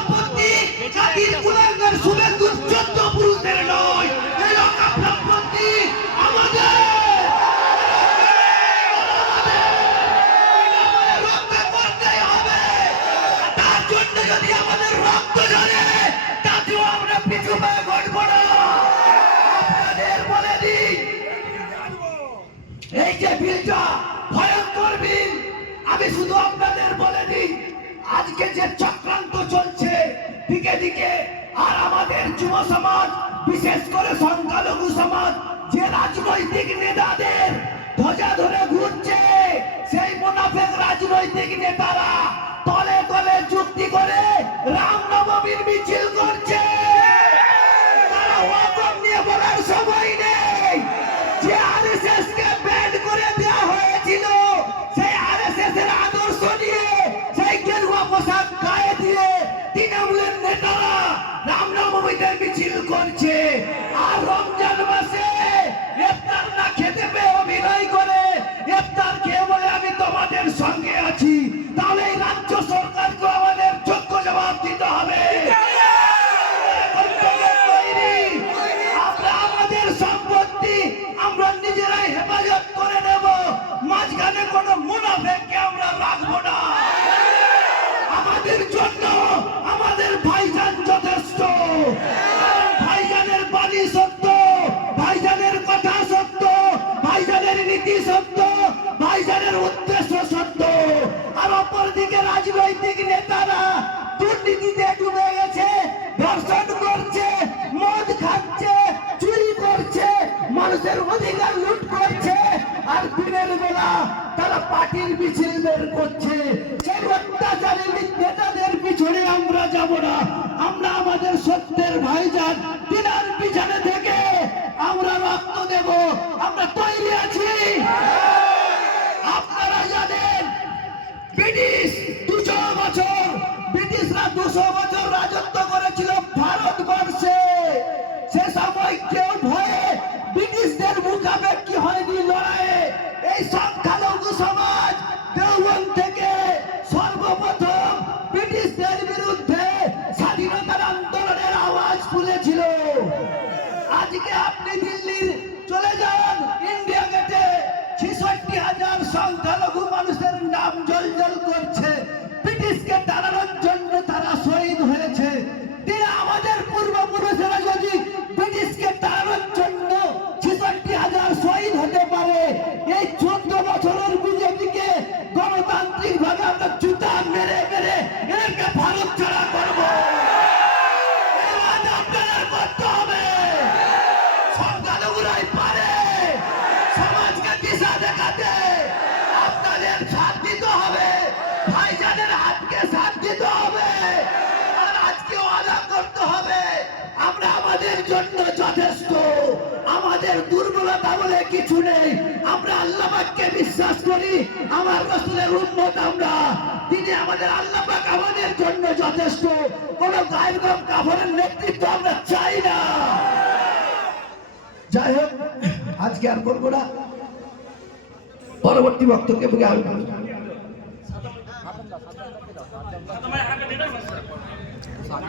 সম্পত্তি জাতির কুলাঙ্গার শুভেন্দু 14 পুরুষের নয়। এই অকাপ সম্পত্তি আমাদের। রক্ষা করতেই হবে। তার জন্য যদি আমাদের রক্ত ঝরে তাতেও আমরা পিছু পা ঘটব না। আপনাদের বলে দিই, এই যে বিলটা ভয়ঙ্কর বিল, আমি শুধু আপনাদের বলে দিই, আজকে যে চক্রান্ত চলছে দিকে দিকে, আর আমাদের যুব সমাজ বিশেষ করে সংখ্যালঘু সমাজ যে রাজনৈতিক নেতাদের ধ্বজা ধরে ঘুরছে, সেই মুনাফেক রাজনৈতিক নেতারা তলে তলে যুক্তি করে রামনবমীর মিছিল করছে। তারা ওয়াকফ নিয়ে বলার সময় নেই। যে আরএসএস কে ব্যান করে দেওয়া হয়েছিল, সেই আরএসএস এর আদর্শ নিয়ে সেই গেরুয়া পোশাক গায়ে দিয়ে তৃণমূলের নেতারা রামনবমীতে মিছিল করছে। আর রমজান মাসে ইফতার না খেতে পেয়ে অভিনয় করে ইফতার খেয়ে বলে আমি তোমাদের সঙ্গে আছি। তাহলে এই রাজ্য সরকারকে আমাদের যোগ্য জবাব দিতে হবে। আমরা আমাদের সম্পত্তি আমরা নিজেরাই হেফাজত করে নেব, মাঝখানে কোনো মুনাফেককে আমরা রাখবো না। আমাদের জন্য আমাদের ভাইজান যথেষ্ট। ভাইজানের বাণী সত্য, ভাইজানের কথা সত্য, ভাইজানের নীতি সত্য, ভাইজানের উদ্দেশ্য সত্য। আর অপরদিকে রাজনৈতিক নেতারা দুর্নীতিতে ডুবে গেছে, ধর্ষণ করছে, মদ খাচ্ছে, চুরি করছে, মানুষের অধিকার লুট করছে, আর দিনের বেলা তারা পার্টির মিছিল বের করছে। সেই অত্যাচারী নেতাদের পিছনে আমরা যাব না। আমরা আমাদের সত্যের ভাইজান তিনার পিছনে থেকে আমরা রক্ত দেব। আমরা তৈরি আছি। আপনারা জানেন ব্রিটিশ 200 বছর, ব্রিটিশরা 200 বছর রাজত্ব করেছিল ভারতবর্ষে। সে সময় কেউ ভয়ে ব্রিটিশদের মুখাপেক্ষি হয়নি লড়াইয়ে। এই সংখ্যালঘু সমাজ দেওবন্দ থেকে সর্বপ্রথম ব্রিটিশদের বিরুদ্ধে স্বাধীনতার আন্দোলনের আওয়াজ তুলেছিল। আজকে আপনি দিল্লির চলে যান, ইন্ডিয়া গেটে 66,000 সংখ্যালঘু মানুষের নাম জ্বলজ্বল করছে। ব্রিটিশকে তাড়ানোর জন্য তারা শহীদ হয়েছে। আমাদের পূর্বপুরুষেরা যদি ব্রিটিশকে তাড়ানোর জন্য 66,000 শহীদ হতে পারে, এই 14 বছরের বিজেপিকে গণতান্ত্রিক ভাবে আমরা জুতা মেরে মেরে এদেরকে ভারত ছাড়া করবো। আপনাদের করতে হবে। সংখ্যালঘুরাই পারে সমাজকে দিশা দেখাতে। আপনাদের সাথ দিতে হবে, ভাইজানের হাতকে সাথ দিতে হবে। আর আজকে ওয়াদা করতে হবে আমরা আমাদের জন্য যথেষ্ট। আমাদের দুর্বলতা বলে কিছু নেই। আমরা আল্লাহ পাককে বিশ্বাস করি, আমার রাসূলের উম্মত আমরা। তিনি আমাদের আল্লাহ পাক আমাদের জন্য যথেষ্ট। কোন গায়ের গম কাফেরের নেতৃত্ব আমরা চাই না। যাই হোক, আজকে আর বলবো না। পরবর্তী বক্তব্যে